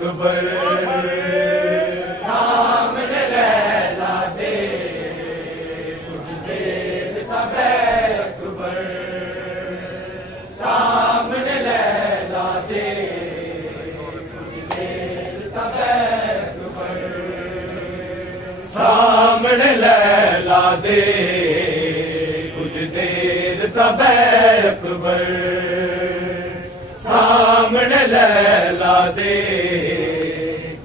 اکبر سامنے لیلا دے کچھ دیر تب اکبر سامنے لیلا دے کچھ دیر تب اکبر سامنے لیلا دے کچھ دیر تب اکبر سامنے لیلا دے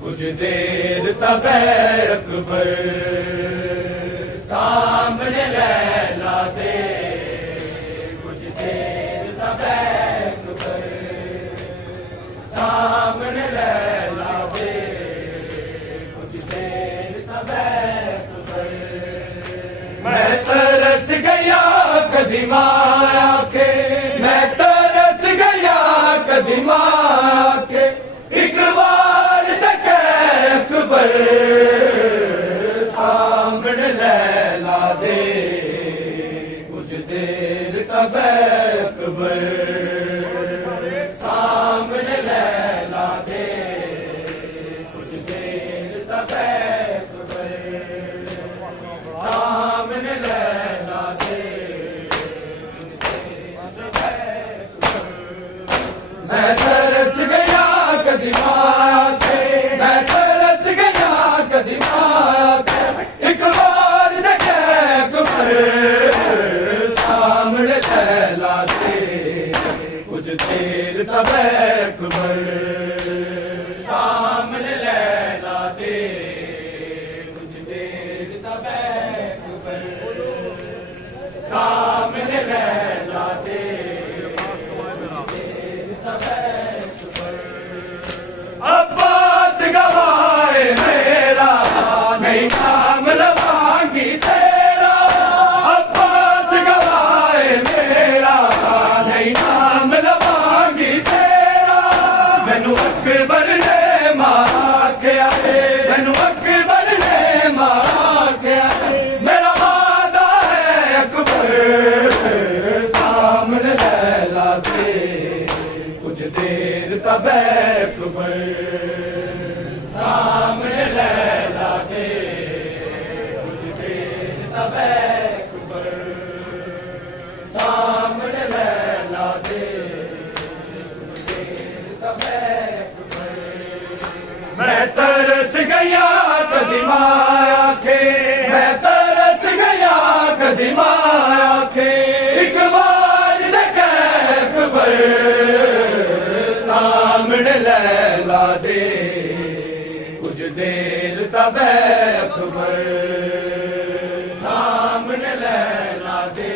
کچھ دیر تب اکبر سامنے لیلا دے کچھ دیر تب اکبر سامنے لیلا دے کچھ دیر تب اکبر میں ترس گیا قدیم آیا کے میں ترس گیا قدیم آیا کے ایک بار تک اکبر سامنے لیلا دے کچھ دیر تب اکبر سامنے لیلا دے کچھ دیر تب اکبر سامنے لیلا دے میں ترس گیا قدیم آیا کے میں ترس گیا قدیم آیا کے ایک بار دیکھے اکبر سامنے لیلا دے کچھ دیر تب اکبر سامنے لیلا دے کچھ دیر تب اکبر سامنے لیلا دے عباس گواہ میرا نہیں نام لوانگی تیرا عباس گواہ میرا نہیں نام لوانگی تیرا مینو اکبر نے مارا کیا مینو اکبر نے مارا کیا میرا وعدہ ہے اکبر سامنے لیلا دے کچھ دیر تب اکبر سامنے لیلا دے کچھ دیر تب اکبر سامنے لیلا دے کچھ دیر تب اکبر میں ترس گیا قدیم آیا کے میں ترس گیا قدیم آیا کے ایک بار دیکھے اکبر سامنے لیلا دے کچھ دیر تب اکبر سامنے لیلا دے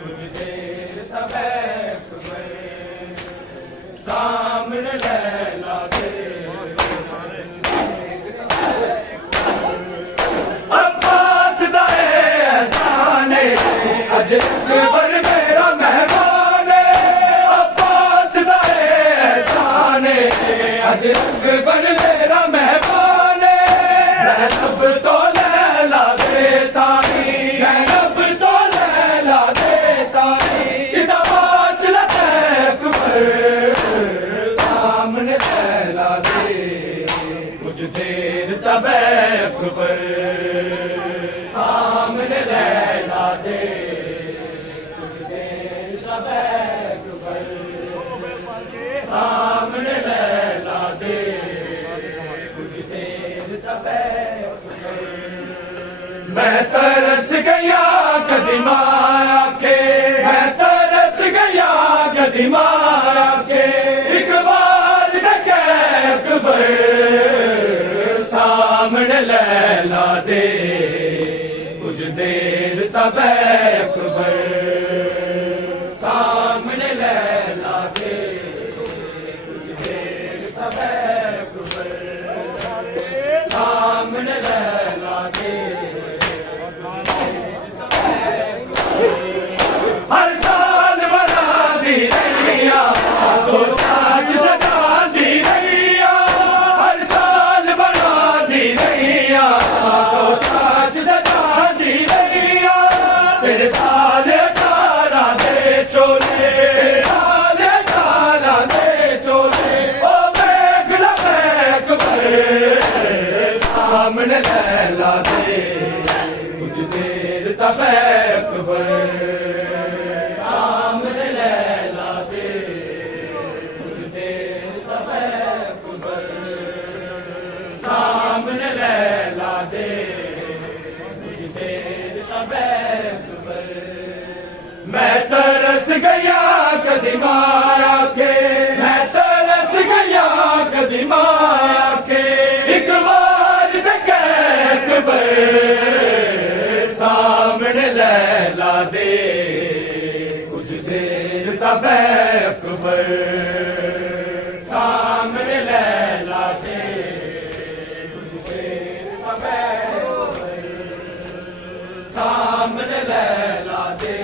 کچھ دیر تب اکبر سامنے لیلا دے عباس دا احسان اج اکبر میرا مہمان عباس دا احسان اج اکبر میرا مہمان زینب تو لیلا دے تاری زینب تو لیلا دے تاری ادا واصلہ اکبر سامنے لیلا دے کچھ دیر تب اکبر سامنے لیلا دے کچھ دیر تب اکبر سامنے لیلا دے کچھ دیر تب اکبر میں ترس گیا قدیم آیا کے میں ترس گیا قدیم آیا کے ایک بار دیکھے اکبر سامنے لیلا دے کچھ دیر تب اکبر سامنے لیلا دے کچھ دیر تب اکبر سامنے لیلا دے ہر سال بنا دی رہیا سوچا سجا دی رہیا ہر سال بنا دی رہیا سوچا سجا دی رہیا تیرے سال میں ترس گیا قدیم آیا کے میں ترس گیا قدیم آیا کے ایک بار دیکھے اکبر سامنے لیلا دے کچھ دیر تب اکبر سامنے لیلا دے کچھ دیر تب اکبر سامنے لیلا دے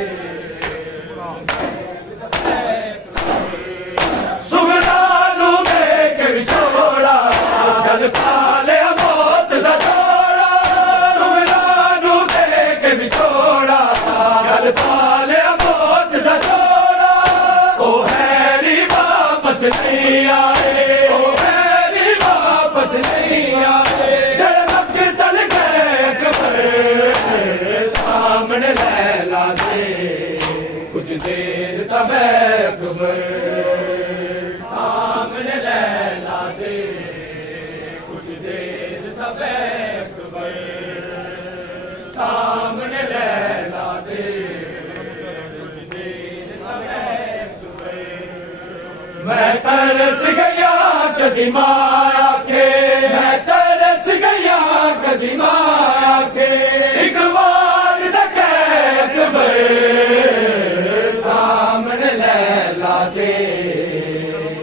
گل پالیا موت دا چھوڑا سگنا نو دے کے بچھوڑا گل پالیا موت دا چھوڑا او ہیری واپس نہیں آئے او ہیری واپس نہیں آئے جڑے وقت چل گئے قبر سامنے لیلا دے کچھ دیر تب قبر سامنے لیلا دے سامنے لیلا دے میں ترس گیا قدیم آیا کے میں ترس گیا قدیم آیا کے ایک بار دیکھے اکبر سامنے لیلا دے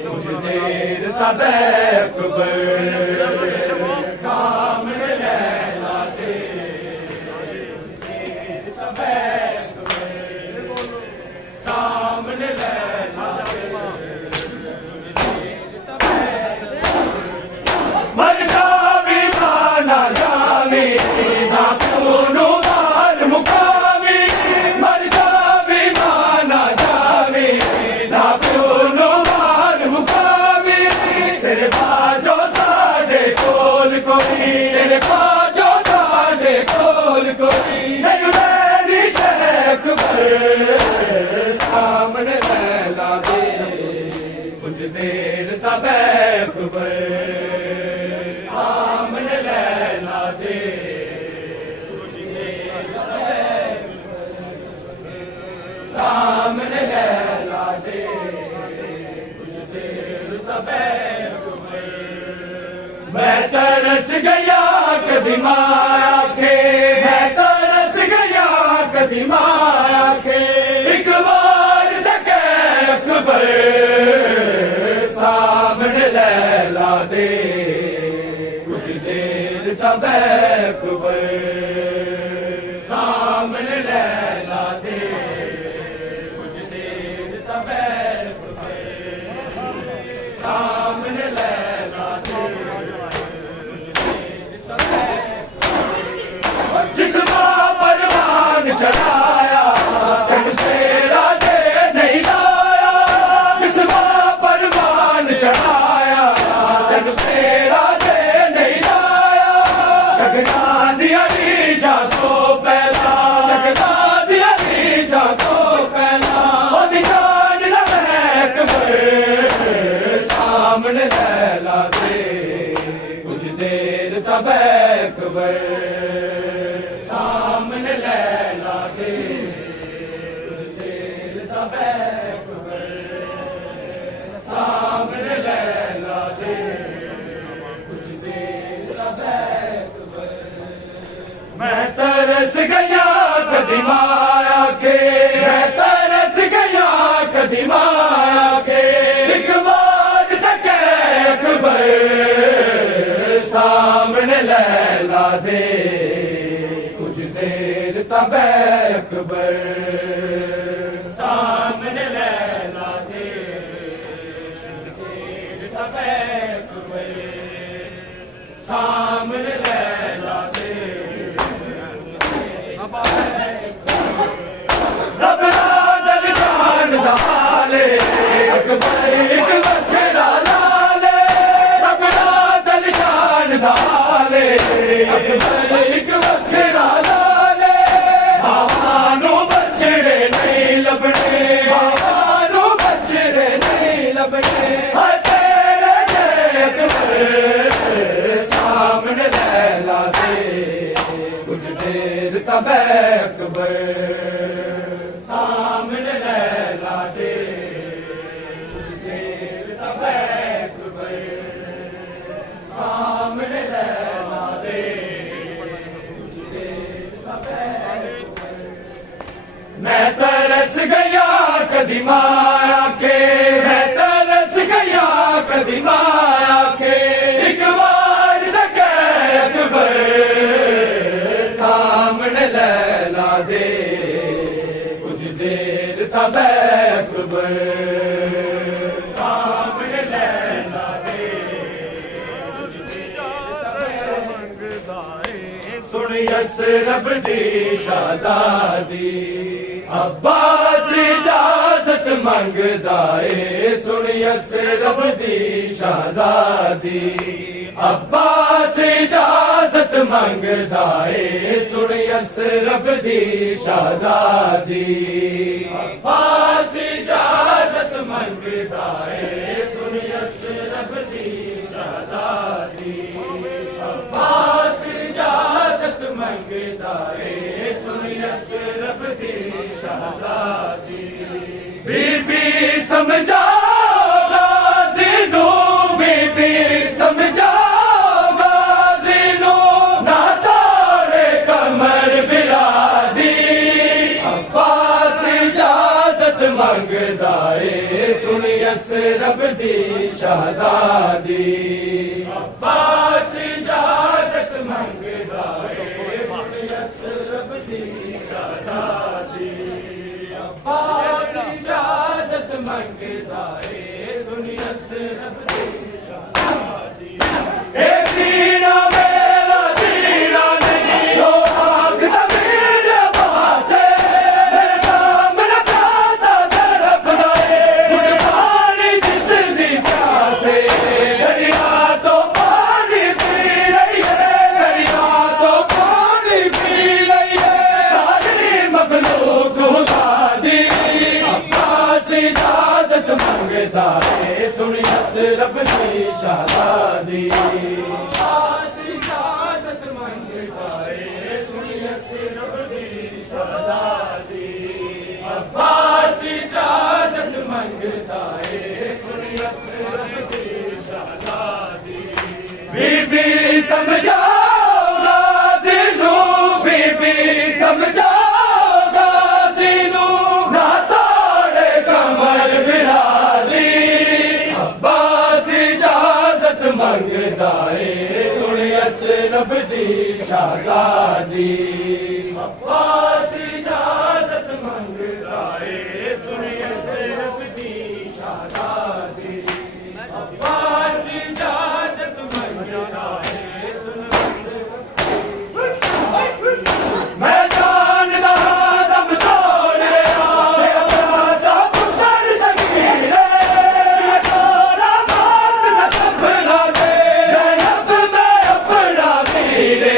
کچھ دیر تب اکبر سامنے لیلا دے سامنے لیلا دے مر جاوی مانا جاوی نہ کونو مار مقامی مر جاوی مانا جاوی نہ کونو مار مقامی تیرے باجو ساڑے کول کوئی تیرے باجو ساڑے کول کوئی نہیں میری شیخ بر سامنے لیلا دے کچھ دیر تب اکبر سامنے لیلا دے کچھ دیر تب سامنے لیلا دے کچھ دیر تب میں ترس گیا قدیم آیا کے میں ترس گیا قدیم آیا کے ایک بار دیکھے اکبر سامنے لیلا دے کچھ دیر تب اکبر سامنے لیلا دے کچھ دیر تب اکبر سامنے لیلا دے جس ماں پروان چڑھایا تم سے راجے نہیں لایا جس ماں پروان چڑھایا تم سے راجے نہیں لایا شگنا دیا دی جا تو پہلا شگنا دیا دی جا تو پہلا وہ جان لگے اکبر سامنے لیلا دے کچھ دیر تب اکبر سامنے لیلا دے کچھ دیر تب اکبر سامنے لیلا دے کچھ دیر تب اکبر میں ترس گیا قدیم آیا کے میں ترس گیا قدیم آیا کے ایک بار دیکھے اکبر سامنے لیلا دے کچھ دیر تب اکبر سامنے لیلا دے کچھ دیر تب اکبر سامنے لیلا دے رب دل جان دالے اکبر ایک وکھرا لالے رب دل جان دالے اکبر ایک وکھرا لالے بابا نو بچڑے نہیں لبنے بابا نو بچڑے نہیں لبنے تیرے اکبر سامنے لیلا دے کچھ دیر تب اکبر سامنے میں ترس گیا قدیم آیا کے میں ترس گیا قدیم آیا کے ایک بار دکھے اکبر سامنے لیلا دے کچھ دیر تھا بے اکبر سامنے لیلا دے کچھ دیر تھا بے سن یسرب دی شہزادی عباس اجازت منگدا اے سن یسرب دی شہزادی عباس اجازت منگدا اے سن یسرب دی شہزادی عباس اجازت منگدا اے سن یسرب دی شہزادی عباس اجازت منگدا اے سن یسرب دی شہزادی بی بی سمجھا غازی نو بی بی سمجھا غازی نو نہ تارے کمر برادی عباس اجازت منگدا اے سن یسرب دی شہزادی عباس اجازت منگدا اے سن یسرب دی شہزادی عباس اجازت منگدا اے سن یسرب دی شہزادی اے جینا میرا جینا نہیں جو آنکھ دا میرے پاس ہے میرے سامنے پیاسا تڑپدا اے مجھ پانی جس دی پیاس ہے دریا تو پانی پی رہی ہے دریا تو پانی پی رہی ہے ساری مخلوق خدا دی عباس اجازت منگدا اے سن یسرب دی شہزادی عباس اجازت منگدا اے سن یسرب دی شہزادی عباس اجازت منگدا اے سن یسرب دی شہزادی بی بی سمجھا غازی نو بی بی سمجھا غازی نو نہ تاڑے کمر برادی عباس اجازت منگدا اے سن یسرب دی شہزادی عباس اجازت منگدا اے سن یسرب دی شہزادی عباس اجازت منگدا اے سن میں جاندا ہاں دم توڑیا میرا پیاسا پتر سکیر میں تارا بات نہ سپنا دے زینب میں اپنا میرے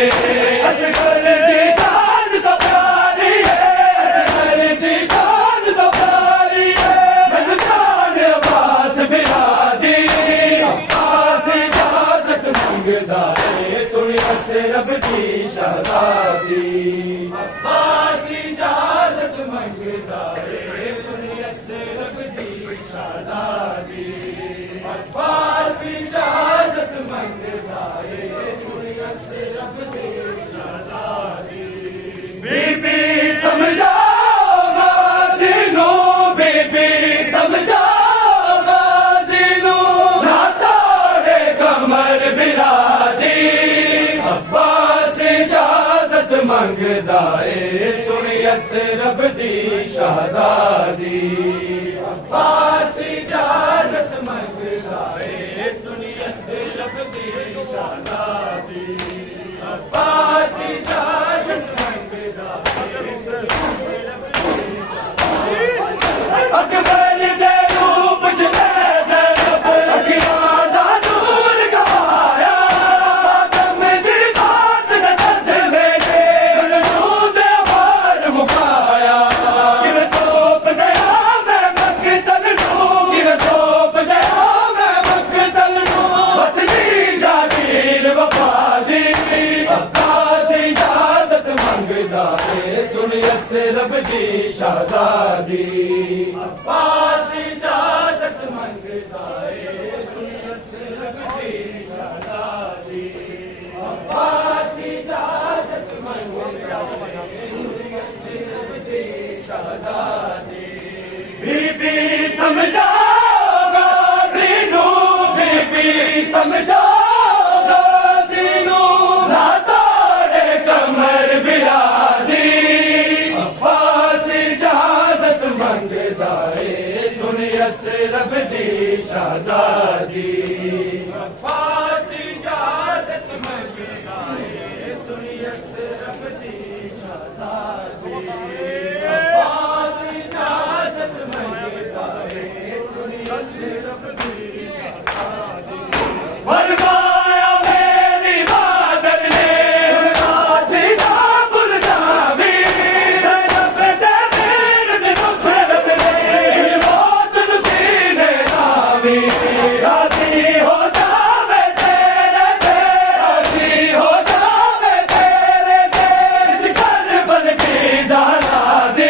اصغر دی جان تو پیاری ہے اصغر دی جان تو پیاری ہے میں جان عباس برادی عباس اجازت منگدا اے سن یسرب دی شہزادی عباس اجازت منگدا اے سن یسرب دی شہزادی عباس اجازت منگدا اے سن یسرب دی شہزادی بی بی سمجھا غازی نو بی بی سمجھا غازی نو نہ تاڑے کمر برادی عباس اجازت منگدا اے سن یسرب دی شہزادی عباس اجازت منگدا اے سن یسرب دی شہزادی عباس اجازت منگدا اے سن یسرب دی شہزادی اکبر دے روپ چ میں زینب اکھیاں دا نور گوایا آدم دی بات دے صدمے منوں دے بار مکایا کہ سوپ گیا میں مقتل نوں کہ سوپ گیا میں مقتل نوں بس دی جاگیر وفا دی عباس اجازت منگدا اے سن یسرب دی شہزادی عباس اجازت منگدا اے سن یسرب دی شہزادی عباس اجازت منگدا اے سن یسرب دی شہزادی ਸਮਝਾਗਾ ਤੈਨੂੰ ਬੀਬੀ ਸਮਝਾਗਾ ਤੈਨੂੰ ਨਾ ਤੋੜੇ ਕਮਰ ਬਿਰਾਦੀ ਅਫਾਸ ਇਜਾਜ਼ਤ ਮੰਗਦਾ ਏ ਸੁਣ ਅਸਰਬ ਦੀ ਸ਼ਹਜ਼ਾਦੀ ਅਫਾਸ ਇਜਾਜ਼ਤ ਮੰਗਦਾ ਏ ਸੁਣ ਅਸਰਬ ਦੀ ਸ਼ਹਜ਼ਾਦੀ ਅਫਾਸ ਇਜਾਜ਼ਤ ਮੰਗਦਾ ਏ ਸੁਣ ਅਸਰਬ ਦੀ ਸ਼ਹਜ਼ਾਦੀ ਫਰਮਾਇਆ ਮੇਰੀ ਮਾਦਰ ਨੇ ਗਾਜ਼ੀ ਨਾ ਭੁੱਲ ਜਾਵੀਂ ਜ਼ੈਨਬ ਦੇ ਮਿਰਦ ਨੁਸਰਤ ਨੇ ਮੌਤ ਨੂੰ ਸੀਨੇ ਲਾਵੀਂ ਰਾਜ਼ੀ ਹੋ ਜਾਵੇ ਤੇਰੇ ਤੇ ਰਾਜ਼ੀ ਹੋ ਜਾਵੇ ਤੇਰੇ ਤੇ ਵਿੱਚ ਕਰਬਲ ਦੀ ਜ਼ਾਲਾ ਦੀ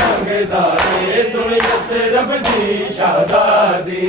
ਮੰਗਦਾ ਏ ਸੁਣ ਅਸਰਬ ਦੀ ਸ਼ਹਜ਼ਾਦੀ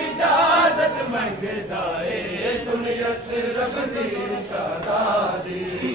ਇਜਾਜ਼ਤ ਮੰਗਦਾ ਏ ਸੁਣ ਅਸਰਬ ਦੀ ਸ਼ਹਜ਼ਾਦੀ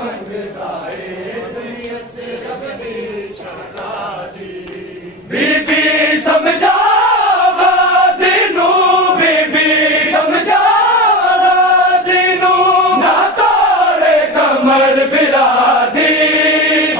ਮੰਗਦਾ ਏ ਸੁਣ ਅਸਰਬ ਦੀ ਸ਼ਹਜ਼ਾਦੀ ਬੀਬੀ ਸਮਝਾਵਾ ਤੈਨੂੰ ਬੀਬੀ ਸਮਝਾਵਾ ਤੈਨੂੰ ਨਾ ਤੋੜੇ ਕਮਰ ਬਿਰਾਦੀ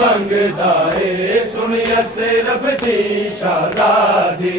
ਮੰਗਦਾ ਏ ਸੁਣ ਅਸਰਬ ਦੀ ਸ਼ਹਜ਼ਾਦੀ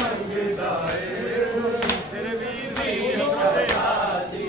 ਮੰਗਦਾ ਏ ਸੁਣ ਅਸਰਬ ਦੀ ਸ਼ਹਜ਼ਾਦੀ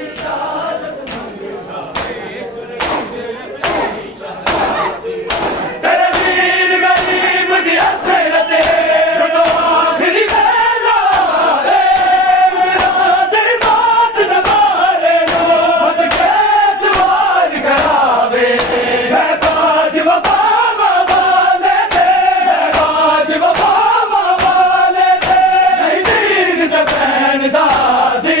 ਇਜਾਜ਼ਤ ਮੰਗਦਾ ਏ ਸੁਣ ਅਸਰਬ ਦੀ ਸ਼ਹਜ਼ਾਦੀ ਤੇਰੇ ਵੀਰ ਗਰੀਬ ਦੀ ਅਸਰਤ ਜਦੋਂ ਆਖਰੀ ਵੇਲਾ ਏ ਤੇਰੀ ਬਾਤ ਨਾ ਮਾਰੇ ਨੋ ਮਤ ਕੇ ਸਵਾਲ ਕਰਾਵੇ ਮੈਂ ਬਾਜ ਵਫਾ ਵਾਲੇ ਤੇ ਮੈਂ ਬਾਜ ਵਫਾ ਵਾਲੇ ਤੇ ਨਹੀਂ ਜ਼ੀਰ ਤੇ ਭੈਣ ਦਾਦੀ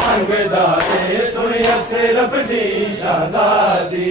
ਮੰਗਦਾ ਏ ਸੁਣ ਅਸਰਬ ਦੀ ਸ਼ਹਜ਼ਾਦੀ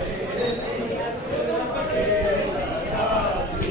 ਏ ਸੁਣ ਅਸਰਬ ਦੀ ਸ਼ਹਜ਼ਾਦੀ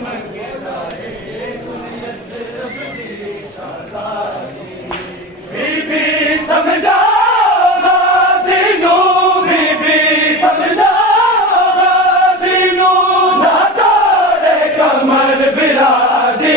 ਮੰਗਦਾ ਏ ਸੁਣ ਅਸਰਬ ਦੀ ਸ਼ਹਜ਼ਾਦੀ ਬੀਬੀ ਸਮਝਾਵਾ ਤੈਨੂੰ ਬੀਬੀ ਸਮਝਾਵਾ ਤੈਨੂੰ ਨਾ ਤੋੜੇ ਕਮਰ ਬਿਰਾਦੀ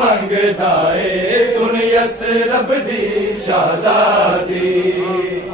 ਮੰਗਦਾ ਏ ਸੁਣ ਅਸਰਬ ਦੀ ਸ਼ਹਜ਼ਾਦੀ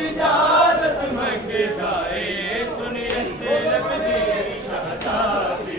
ਇਜਾਜ਼ਤ ਮੰਗਦਾ ਏ ਸੁਣ ਅਸਰਬ ਦੀ ਸ਼ਹਜ਼ਾਦੀ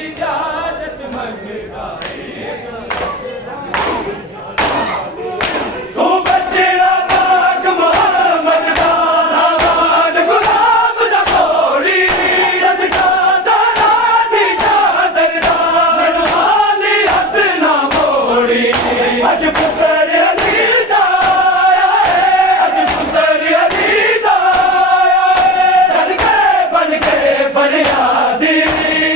ਇਜਾਜ਼ਤ ਮੰਗਦਾ ਏ ਤੂੰ ਬੱਚੜਾ ਪਾਕ ਮੁਹੰਮਦ ਦਾ ਨਾਮਾਨ ਗੁਲਾਮ ਦਾ ਕੋੜੀ ਸਦਕਾ ਜ਼ਾਰਾ ਦੀ ਚਾਦਰ ਦਾ ਮੈਨੂੰ ਹਾਲੀ ਹੱਥ ਨਾ ਮੋੜੀ ਅੱਜ ਪੁੱਤਰ ਅਲੀ ਦਾ ਆਇਆ ਏ ਅੱਜ ਪੁੱਤਰ ਅਲੀ ਦਾ ਆਇਆ ਏ ਬਣ ਕੇ ਫਰਿਆਦੀ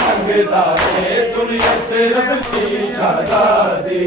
ਮੰਗਦਾ ਏ ਸੁਣ ਅਸਰਬ ਦੀ ਸ਼ਹਜ਼ਾਦੀ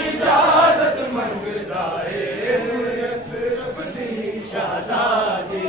ਇਜਾਜ਼ਤ ਮੰਗਦਾ ਏ ਸੁਣ ਅਸਰਬ ਦੀ ਸ਼ਹਜ਼ਾਦੀ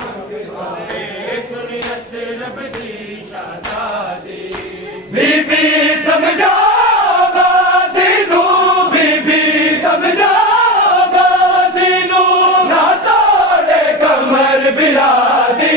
ਮੰਗਦਾ ਏ ਸੁਣ ਅਸਰਬ ਦੀ ਸ਼ਹਜ਼ਾਦੀ ਬੀਬੀ ਸਮਝਾਵਾ ਤੈਨੂੰ ਬੀਬੀ ਸਮਝਾਵਾ ਤੈਨੂੰ ਨਾ ਤੋੜੇ ਕਮਰ ਬਿਰਾਦੀ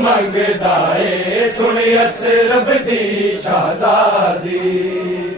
ਮੰਗਦਾ ਏ ਸੁਣ ਅਸਰਬ ਦੀ ਸ਼ਹਜ਼ਾਦੀ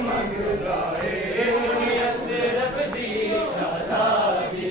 ਮੰਗਦਾ ਏ ਸੁਣ ਅਸਰਬ ਦੀ ਸ਼ਹਜ਼ਾਦੀ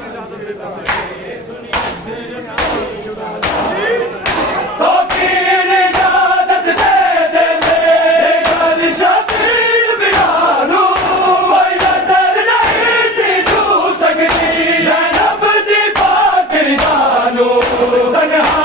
ਮੰਗਦਾ ਏ ਸੁਣ ਅਸਰਬ ਦੀ ਸ਼ਹਜ਼ਾਦੀ ਤੋ ਕੀਰ ਇਜਾਜ਼ਤ ਦੇ ਦੇ ਮੇਰੇ ਘਰ ਸ਼ਬੀਰ ਬਿਲਾ ਨੂੰ ਕੋਈ ਨਜ਼ਰ ਨਹੀਂ ਸੀ ਤੂੰ ਸਕਦੀ ਜ਼ੈਨਬ ਦੀ ਪਾਕ ਰਿਦਾ ਨੂੰ ਤਨਹਾ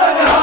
ਤਨਹਾ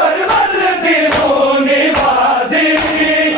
ਕਰਬਲ ਦੀ ਰੋਣੀ ਵਾਦੀ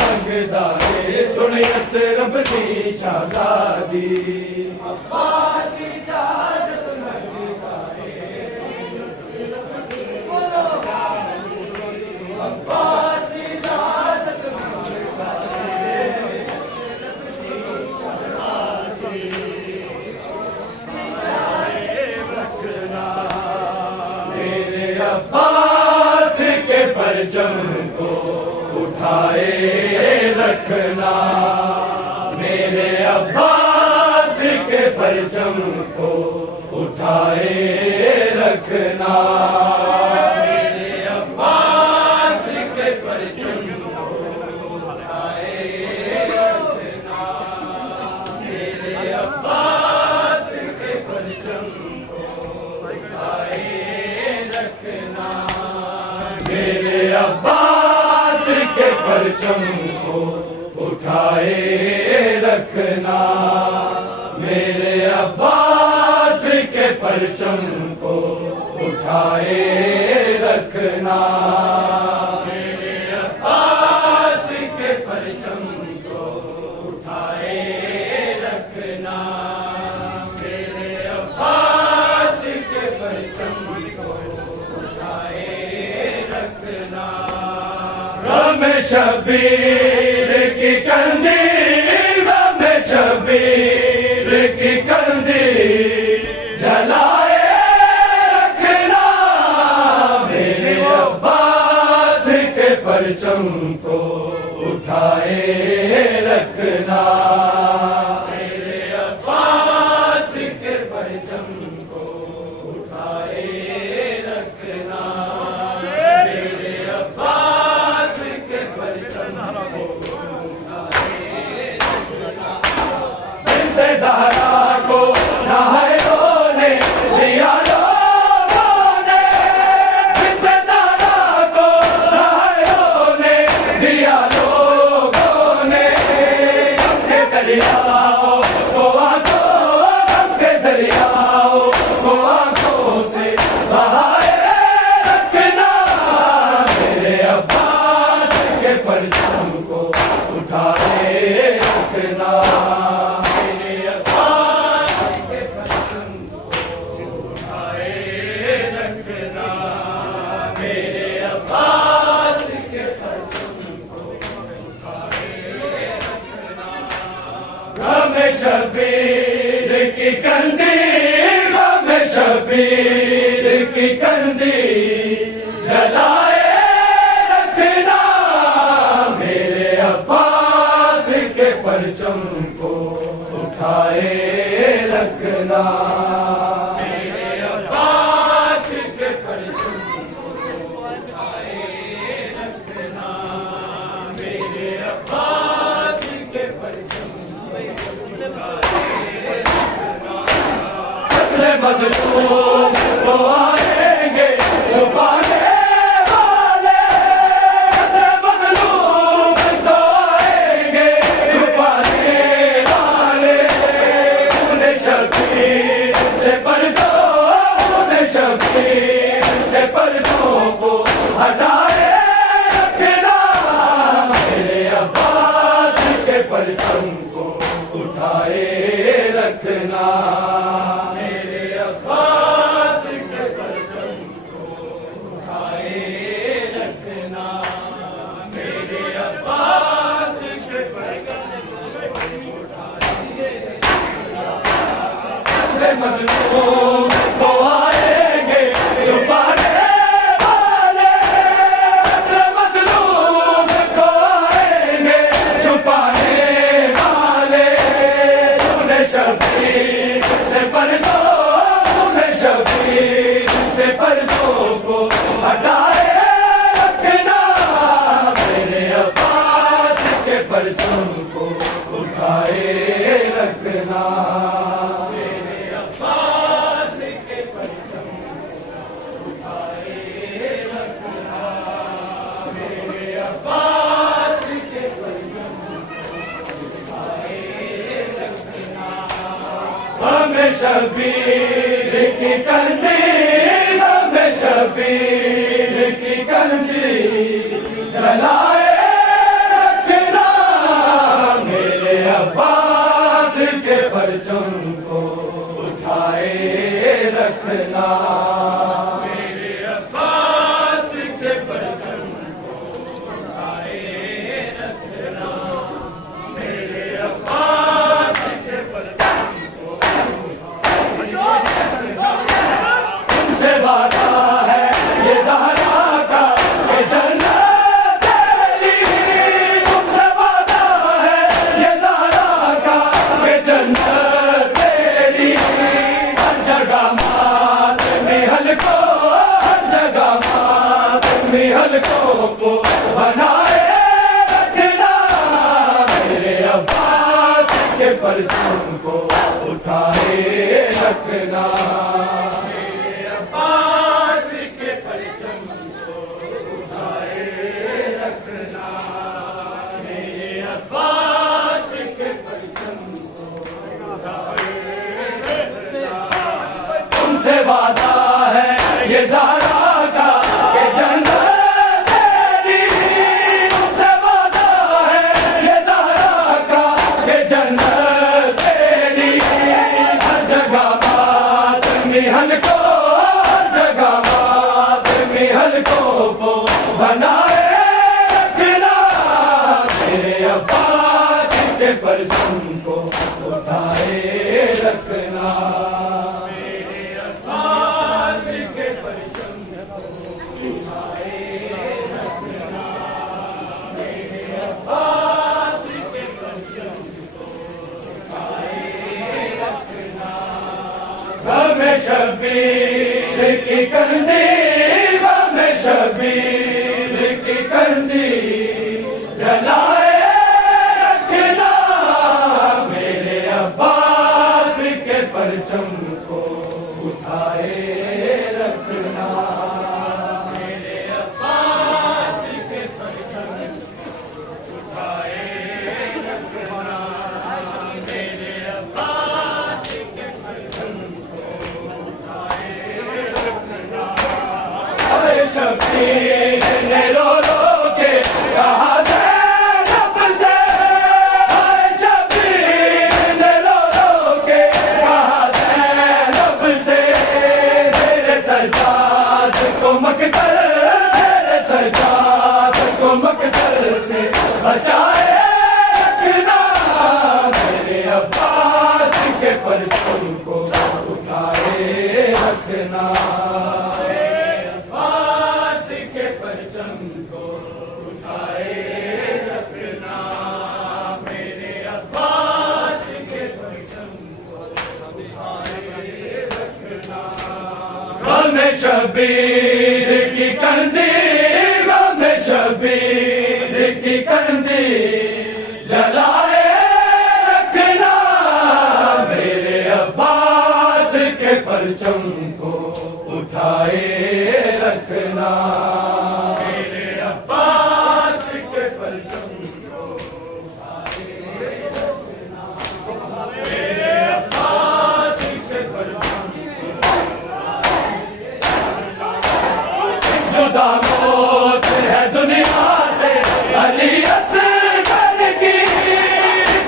ਮੰਗਦਾ ਏ ਸੁਣ ਅਸਰਬ ਦੀ شہزادی عباس کے پرچم کو اٹھائے رکھنا، میرے عباس کے پرچم کو اٹھائے رکھنا، میرے عباس کے پرچم کو اٹھائے رکھنا، میرے عباس کے پرچم میرے عباس کے پرچم کو اٹھائے رکھنا، میرے عباس کے پرچم کو اٹھائے رکھنا، میرے عباس کے پرچم کو اٹھائے رکھنا، میرے عباس کے پرچم غم شبیر کی کندیل، غم شبیر کی کندیل جلائے رکھنا، میرے عباس کے پرچم کو اٹھائے رکھنا، میرے عباس کے پرچم کو اٹھائے رکھنا، میرے عباس کے پرچم کو اٹھائے رکھنا، بنت زہرا کو نہایوں نے دیا لوگوں نے، بنت زہرا کو نہایوں نے دیا لوگوں نے، غم کے دریاؤں کو آنکھوں، غم کے دریاؤں کو آنکھوں سے بہائے رکھنا، میرے عباس کے پرچم کو اٹھائے رکھنا، میرے عباس کے پرچم کو اٹھائے رکھنا، میرے عباس کے پرچم کو اٹھائے رکھنا، غم شبیر کی کندیل، غم شبیر کی کندیل جلائے رکھنا، میرے عباس کے پرچم کو اٹھائے رکھنا، میرے عباس کے پرچم کو اٹھائے رکھنا، میرے عباس کے پرچم کو اٹھائے رکھنا، قتل مظلوم کو آئیں گے چھپانے والے، قتل مظلوم کو آئیں گے چھپانے والے، انہیں شبیر سے پردوں، انہیں شبیر سے پردوں کو ہٹائے رکھنا، میرے عباس کے پرچم کو اٹھائے رکھنا، میرے عباس کے پرچم کو اٹھائے رکھنا، میرے عباس کے پرچم کو اٹھائے رکھنا، مظلوم کو آئیں گے چھپانے والے، مظلوم کو آئیں گے چھپانے والے، انہیں شبیر سے پردوں، انہیں شبیر سے پردوں کو ہٹائے رکھنا، میرے عباس کے پرچم کو اٹھائے رکھنا، میرے عباس کے پرچم کو اٹھائے رکھنا، میرے عباس کے پرچم کو اٹھائے رکھنا، غم شبیر کی کندیل، غم شبیر کی کندیل جلائے رکھنا، میرے عباس رکھنا میرے عباس کے پرچم کو اٹھائے رکھنا میرے عباس کے پرچم کو تم سے وعدہ ہے یہ زہرا کا کہ جنت تیری تم سے وعدہ ہے یہ زہرا کا کہ جنت تیری ہر جگہ ماتمی حلقوں ہر جگہ ماتمی حلقوں کو بنائے رکھنا میرے عباس کے پرچم کو اٹھائے رکھنا میرے عباس کے پرچم کو اٹھائے رکھنا میرے عباس کے پرچم کو اٹھائے رکھنا تم سے وعدہ ہے یہ زہرا کا کہ جنت تیری تم سے وعدہ ہے یہ زہرا کا کہ جنت تیری ہر جگہ ماتمی حلقوں ہر جگہ ماتمی حلقوں کو بنائے رکھنا میرے عباس کے پرچم کو اٹھائے رکھنا میرے عباس کے پرچم کو اٹھائے رکھنا میرے عباس کے پرچم کو اٹھائے رکھنا غم شبیر کی کندی غم شبیر کی کندی جلائے رکھنا میرے عباس کے پرچم کو اٹھائے رکھنا میرے عباس کے پرچم کو اٹھائے رکھنا میرے عباس کے پرچم کو اٹھائے رکھنا اے شبیر نے رو رو کے کہا زینب سے اے شبیر نے رو رو کے کہا زینب سے تیرے سجاد کو مقتل تیرے سجاد کو مقتل سے بچائے رکھنا میرے عباس کے پرچم کو اٹھائے رکھنا میرے عباس کے پرچم کو اٹھائے رکھنا میرے عباس کے پرچم کو اٹھائے رکھنا غم شبیر کی کندی غم شبیر کی کندی جلائے رکھنا میرے عباس کے پرچم کو اٹھائے رکھنا میرے عباس کے پرچم کو اٹھائے رکھنا میرے عباس کے پرچم جدا موت ہے دنیا سے علی اصغر کی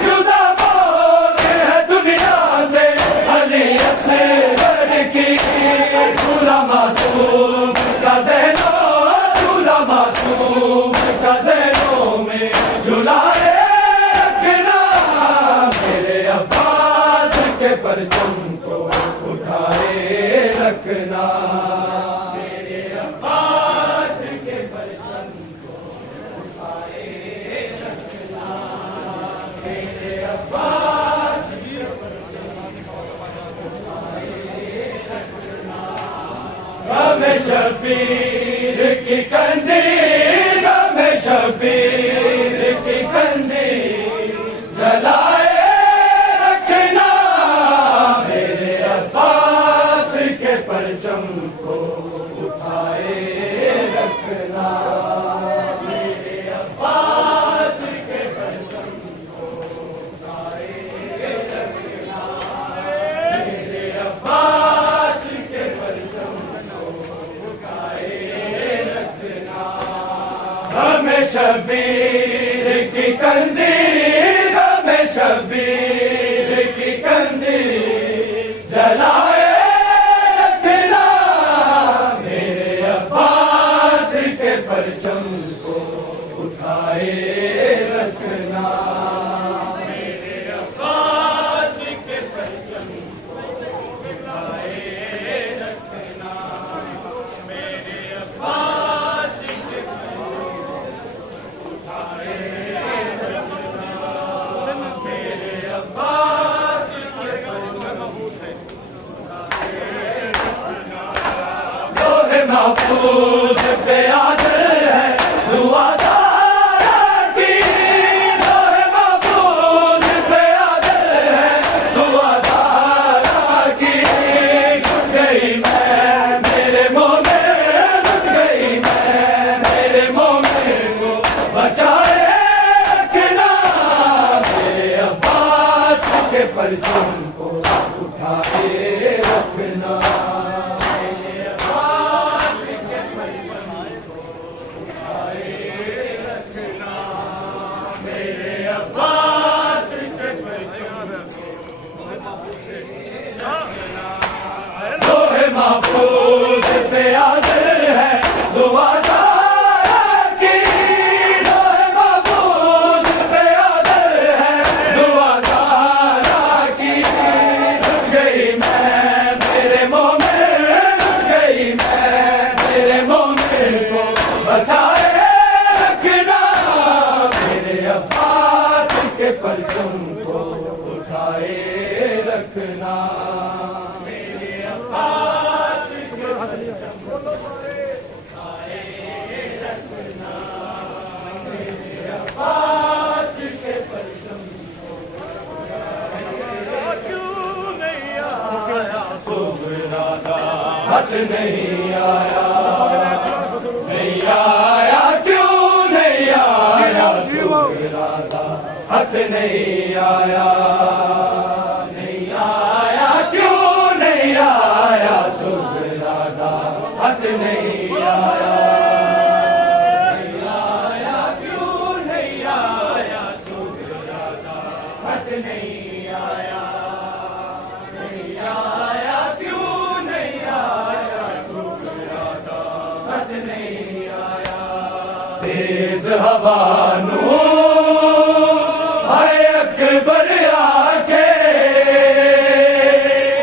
جدا موت ہے دنیا سے علی اصغر کی جھولا معصوم کا ذہنوں جھولا معصوم کا ذہنوں میں جھلائے رکھنا میرے عباس کے پرچم کو اٹھائے رکھنا میرے عباس کے پرچم کو اٹھائے رکھنا میرے عباس کے پرچم کو اٹھائے رکھنا غم شبیر کی کندی غم شبیر کی کندی جلائے رکھنا میرے عباس کے پرچم کو اٹھائے رکھنا میرے عباس کے پرچم کو اٹھائے رکھنا میرے عباس کے پرچم کو اٹھائے رکھنا غم شبیر کی کندی غم شبیر کی کندی جلائے رکھنا لوح محفوظ پہ عادل ہے دعا دارا کی لوح محفوظ پہ عادل ہے دعا دارا کی لٹ گئی میں میرے مومن لٹ گئی میں میرے مومن کو بچائے رکھنا میرے عباس کے پرچم کو اٹھائے رکھنا محفوظ پہ عادل ہے دعا دارا کی لوح محفوظ پہ عادل ہے دعا دارا کی لٹ گئی میں میرے مومن لٹ گئی میں میرے مومن کو بچائے رکھنا میرے عباس کے پرچم کو اٹھائے رکھنا ہاتھ نہیں آیا نہیں آیا کیوں نہیں آیا سغرادا ہاتھ نہیں آیا نہیں آیا کیوں نہیں آیا سغرادا ہاتھ نہیں آیا نہیں آیا کیوں نہیں آیا سغرادا ہاتھ نہیں آیا نہیں آیا کیوں نہیں آیا سغرادا ہاتھ نہیں آیا تیز ہوا نور ہے اکبر آ کے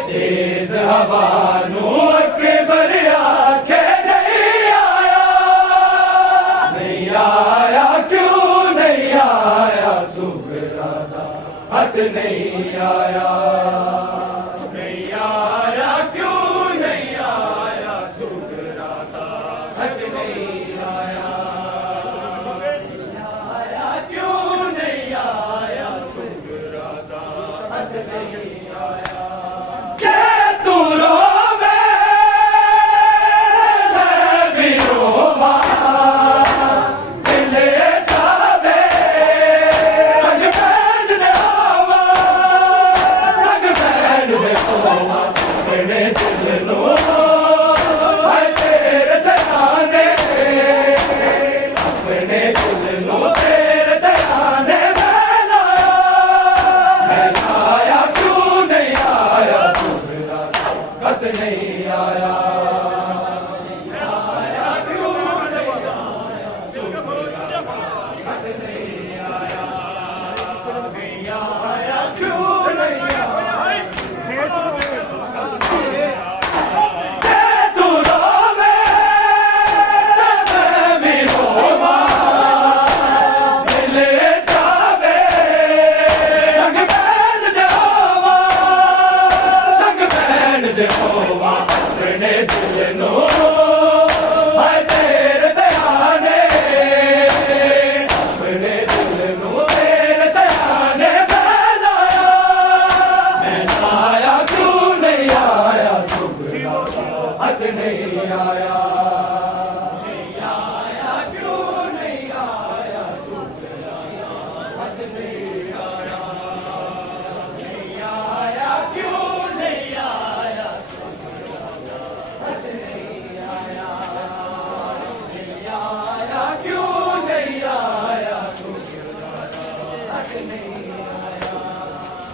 تیز ہوا نور اکبر آ کے نہیں آیا نہیں آیا کیوں نہیں آیا سغرادا ہاتھ نہیں آیا نہیں آیا کیوں نہیں آیا سغرادا ہاتھ نہیں آیا کیوں نہیں آیا سغرادا ہاتھ نہیں آیا کہ تو روے میں بھی روواں دل چاہے سنگ بین دے ہوا سنگ بین دے ہوا میرے دل نو ہے تیرے دلانے اپنے دل نو تیرے دلانے میں لایا کیوں نہیں آیا سغرادا ہاتھ نہیں آیا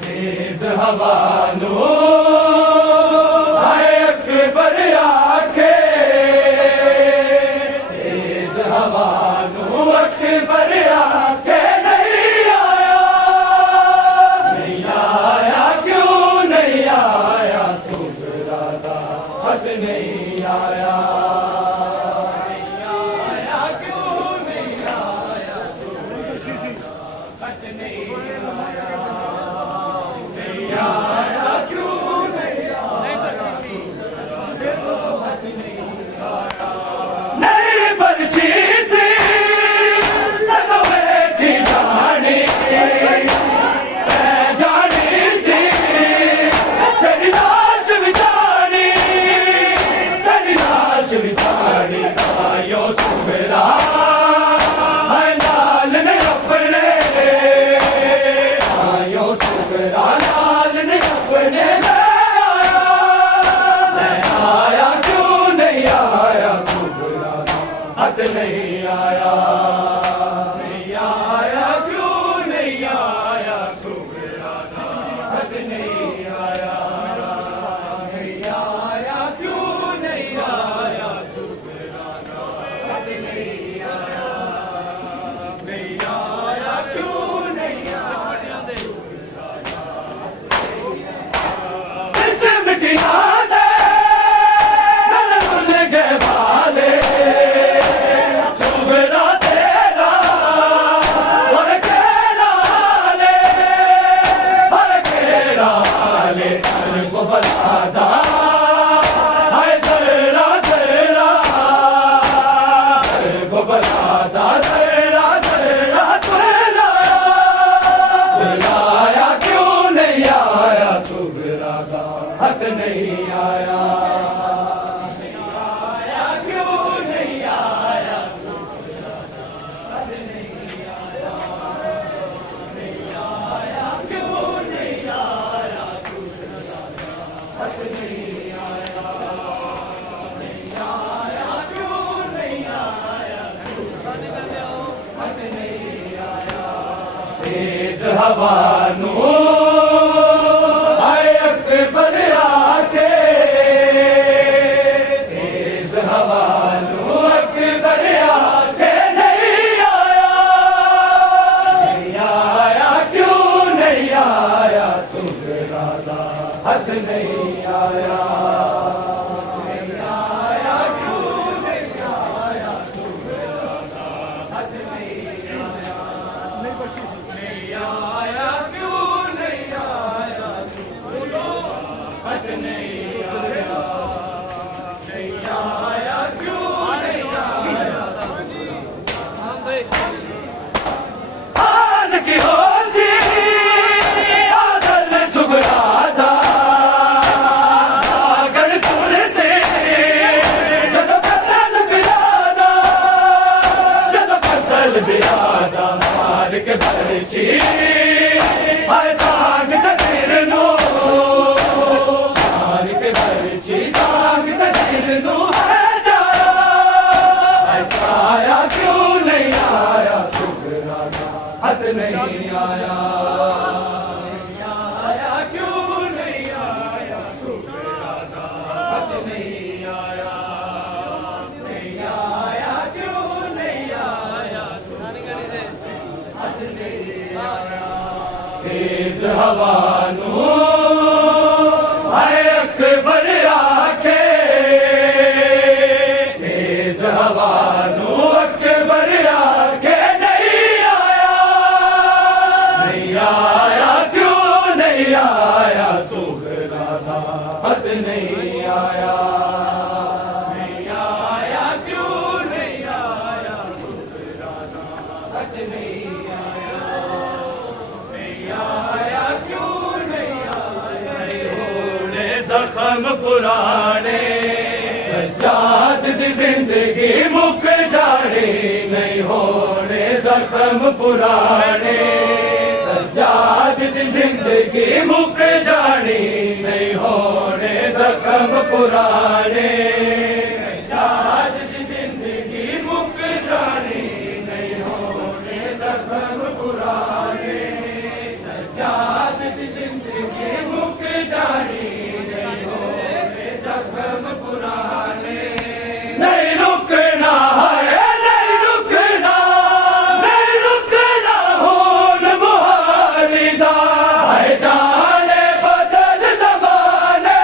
تیز ہوا نور ہے اکبر آ کے تیز ہوا نور اکبر آ کے نہیں آیا نہیں آیا کیوں نہیں آیا سغرادا ہاتھ نہیں آیا نہیں آیا کیوں نہیں آیا سغرادا ہاتھ نہیں آیا آیا کیوں نہیں نہیں برچی سی لگوے کی جانی جانی سی تیری لاش بچانی تیری لاش بچانی آیو سبرا ہے لال نے اپنے آیو سبرا لال نے اپنے آیا کیوں نہیں آیا سبرا حد نہیں آیا نہیں آیا کیوں نہیں آیا سبرا حد نہیں آیا نہیں آیا کیوں نہیں آیا سبرا حد نہیں آیا نہیں آیا کیوں نہیں آیا بچ مٹیا دے نل مل کے والے سبرا تیرا اور کیڑا لے اور کیڑا لے ان کو بلا دا ہائے ذرا ذرا ان کو بلا دا ذرا ذرا بلایا کیوں نہیں آیا سبرا کا حق نہیں آیا نہیں آیا کیوں نہیں آیا سبرا کا حق نہیں آیا نہیں آیا کیوں نہیں آیا سبرا کا حق نہیں آیا نہیں آیا کیوں نہیں آیا حق نہیں آیا تیز ہوا نو آئے اکبر آکے تیز ہوا نو اکبر آکے نہیں آیا کیوں نہیں آیا سبرا دا حد نہیں آیا نہیں آیا کیوں نہیں آیا سبرا دا حد نہیں آیا نہیں آیا کیوں نہیں آیا سبرا حد نہیں آیا نہیں آیا کیوں نہیں آیا آن کی ہوسی آدل سبرا دا اگر سن سے جدو قتل برادا جدو قتل برادا مار کے برچی آئے سانگ تصویر نو مار کے برچی سانگ تصویر نو ہے آیا کیوں نہیں آیا سبرا کا حد نہیں آیا نہیں آیا کیوں نہیں آیا سبرا کا حد نہیں آیا نہیں آیا کیوں نہیں آیا حد نہیں آیا تیز ہوا نو آئے اکبر آکے تیز ہوا نو اکبر آکے نہیں آیا کیوں نہیں آیا سبرا دا حد نہیں آیا نہیں آیا کیوں نہیں آیا سبرا دا حد نہیں آیا نہیں آیا کیوں نہیں آیا ہونے زخم پرانے سجاد دی زندگی مک جاڑی نہیں ہونے زخم پرانے سجاد دی زندگی مک جاڑی نہیں ہونے زخم پرانے سجاد دی زندگی مک جاڑی نہیں ہونے زخم پرانے سجاد دی زندگی مک جاڑی نہیں ہونے زخم پرانے نہیں رکنا ہے نہیں رکنا نہیں رکنا ہون بہاری دا ہے جانے بدل زمانے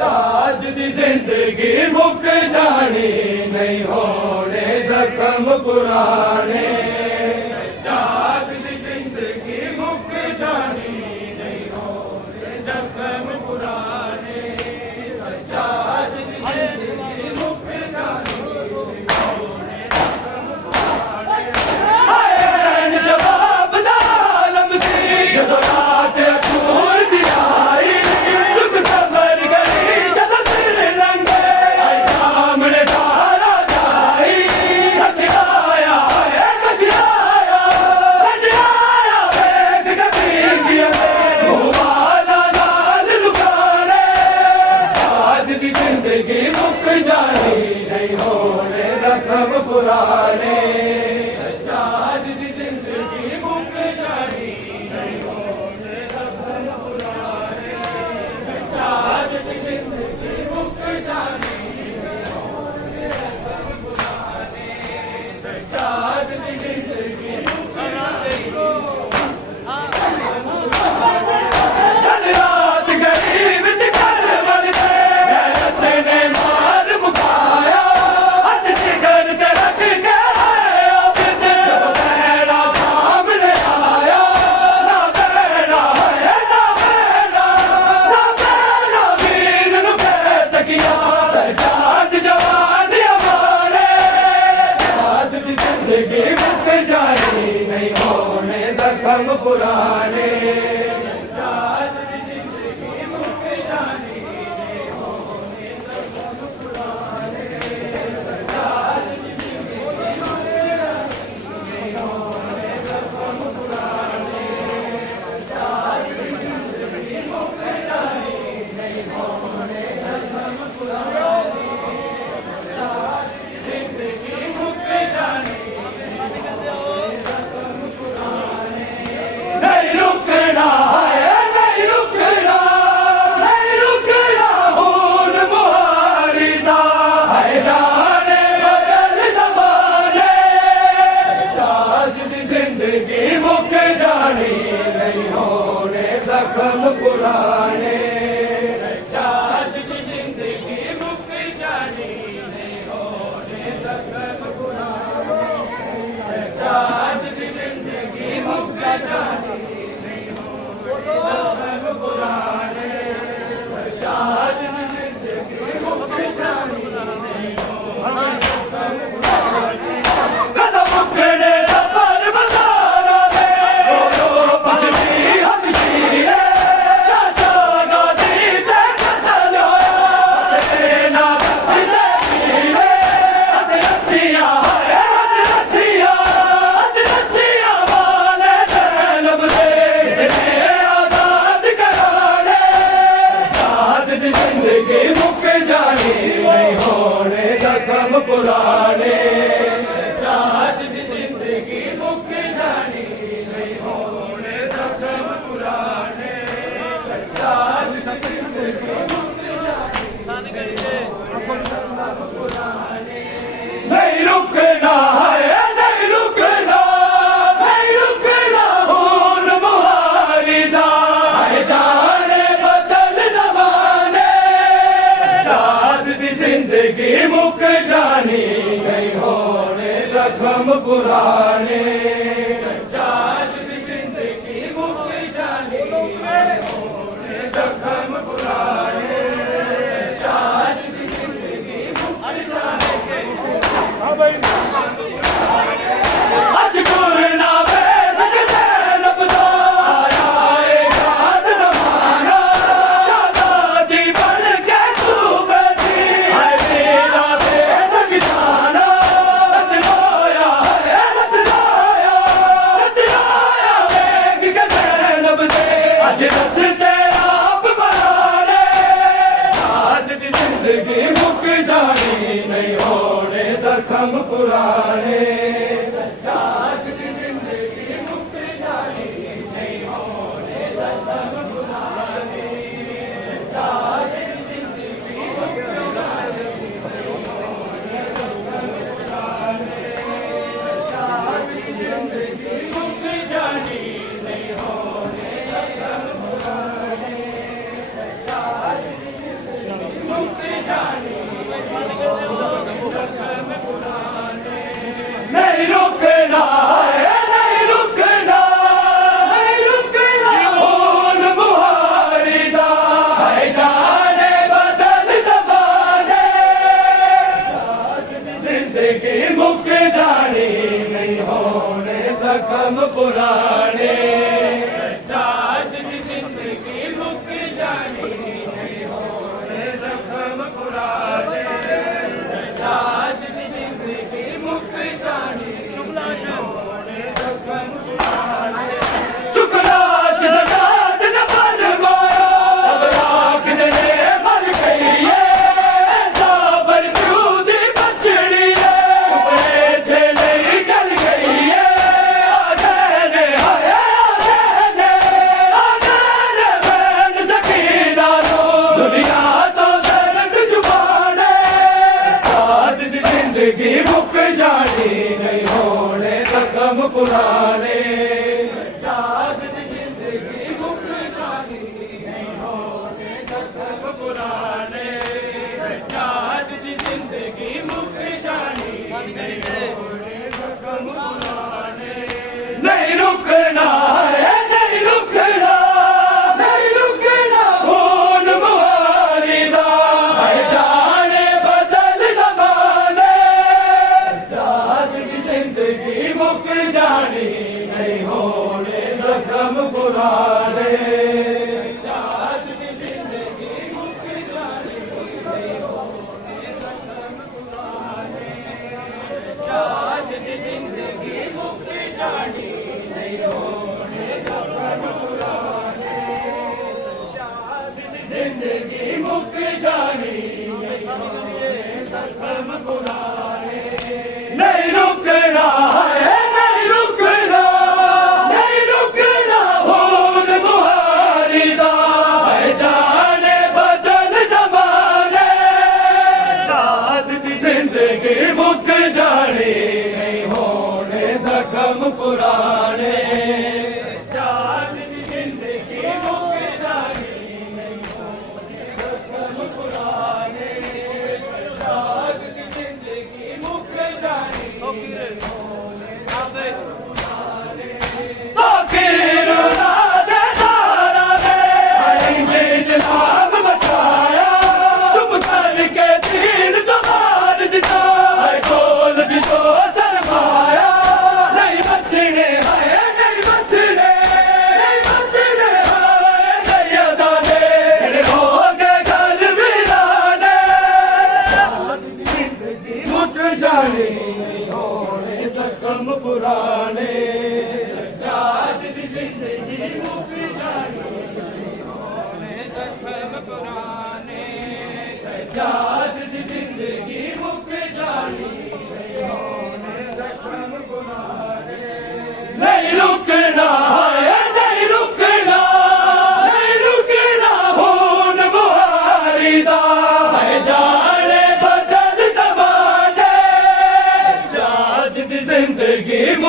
داد دی زندگی مک جانی نہیں ہونے زخم پرانے سجاد دی زندگی مک جانی نہیں ہونے ਜ਼ਖਮ ਪੁਰਾਣੇ ਸੱਚਾਦ ਦੀ ਜ਼ਿੰਦਗੀ ਮੁੱਕ ਜਾਣੀ ਨਹੀਂ ਹੋਣੇ ਜ਼ਖਮ ਪੁਰਾਣੇ ਸੱਚਾਦ ਦੀ ਜ਼ਿੰਦਗੀ ਮੁੱਕ ਜਾਣੀ ਨਹੀਂ ਹੋਣੇ ਜ਼ਖਮ ਪੁਰਾਣੇ ਸੱਚਾਦ ਦੀ ਜ਼ਿੰਦਗੀ ਮੁੱਕ ਜਾਣੀ ਨਹੀਂ ਹੋਣੇ ਜ਼ਖਮ ਪੁਰਾਣੇ ਕਦਮ ਮੁੱਕਣੇ ਦਾ ਪਰ ਬਜ਼ਾਰਾਂ ਦੇ ਰੋ ਪੁੱਛਦੀ ਹਮਸ਼ੀਰੇ ਚਾਚਾ ਗਾਦੀ ਤੇ ਕਤਲ ਹੋਇਆ ਤੇ ਨਾ ਦੱਸਦੇ ਪੀਰੇ ਅਤੇ ਰੱਸੀਆਂ ਵਾਲੇ ਜ਼ਲਮ ਦੇ ਕਿਸਨੇ ਆਜ਼ਾਦ ਕਰਾਣੇ ਆਜ਼ਾਦ ਦੀ ਜ਼ਿੰਦਗੀ ਮੁੱਕ ਜਾਣੀ ਨਹੀਂ ਹੋਣੇ ਜ਼ਖਮ ਪੁਰਾਣੇ ਆਜ਼ਾਦ ਦੀ ਜ਼ਿੰਦਗੀ ਮੁੱਕ ਜਾਣੀ ਨਹੀਂ ਹੋਣੇ ਜ਼ਖਮ ਪੁਰਾਣੇ ਆਜ਼ਾਦ ਦੀ ਜ਼ਿੰਦਗੀ ਮੁੱਕ ਜਾਣੀ ਨਹੀਂ ਰੁਕਣਾ ਹੈ ਨਹੀਂ ਰੁਕਣਾ ਨਹੀਂ ਰੁਕਣਾ ਹੁਣ ਮੁਹਾਰੀ ਦਾ ਹੈ ਜਾਣੇ ਬਦਲ ਜ਼ਮਾਨੇ ਆਜ਼ਾਦ ਦੀ ਜ਼ਿੰਦਗੀ ਮੁੱਕ ਜਾਣੀ ਨਹੀਂ ਹੋਣੇ ਜ਼ਖਮ ਪੁਰਾਣੇ ਆਜ਼ਾਦ ਦੀ ਜ਼ਿੰਦਗੀ ਮੁੱਕ ਜਾਣੀ ਨਹੀਂ ਹੋਣੇ ਜ਼ਖਮ ਪੁਰਾਣੇ ਆਜ਼ਾਦ ਦੀ ਜ਼ਿੰਦਗੀ ਮੁੱਕ ਜਾਣੀ ਅੱਜ ਗੁਰਨਾ ਵੇ ਲੱਗਦੇ ਰੱਬ ਦਾ ਆਇਆ ਏ ਯਾਦ ਜ਼ਮਾਨਾ ਸ਼ਾਦਾਦੀ ਬਣ ਕੇ ਤੂੰ ਵੇਖੀ ਹਾਏ ਤੇਰਾ ਤੇ ਸੰਗਿਆਨਾ ਰੱਤ ਲਾਇਆ ਵੇਖ ਕੇ ਜ਼ੈਨਬ ਦੇ ਅੱਜ ਦੱਸ ਤੇਰਾ ਆਪ ਬਣਾ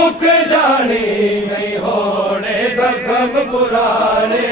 ਮੁਖ ਜਾਣੀ ਨਹੀਂ ਹੋਣੇ ਜ਼ਖਮ ਪੁਰਾਣੇ